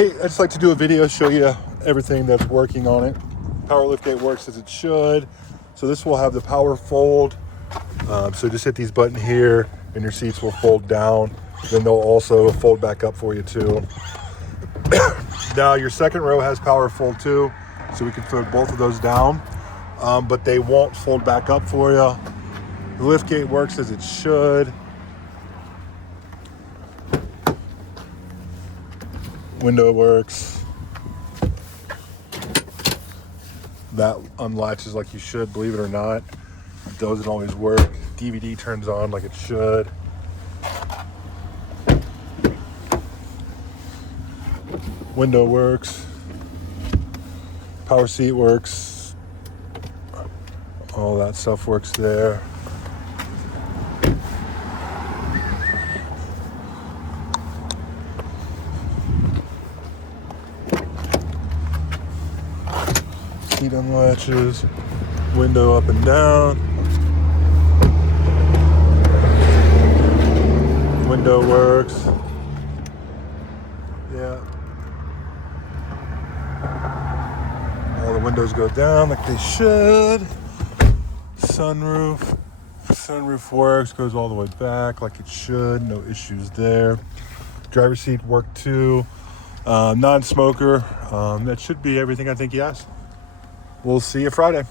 Hey, I'd just like to do a video, show you everything that's working on it. Power liftgate works as it should. So this will have the power fold. So just hit these buttons here and your seats will fold down. Then they'll also fold back up for you too. Now your second row has power fold too. So we can fold both of those down, but they won't fold back up for you. The liftgate works as it should. Window works. That unlatches like you should, believe it or not. It doesn't always work. DVD turns on like it should. Window works. Power seat works. All that stuff works there. Seat unlatches. Window up and down. Window works. Yeah. All the windows go down like they should. Sunroof. Sunroof works, goes all the way back like it should. No issues there. Driver's seat worked too. Non-smoker. That should be everything I think he has. We'll see you Friday.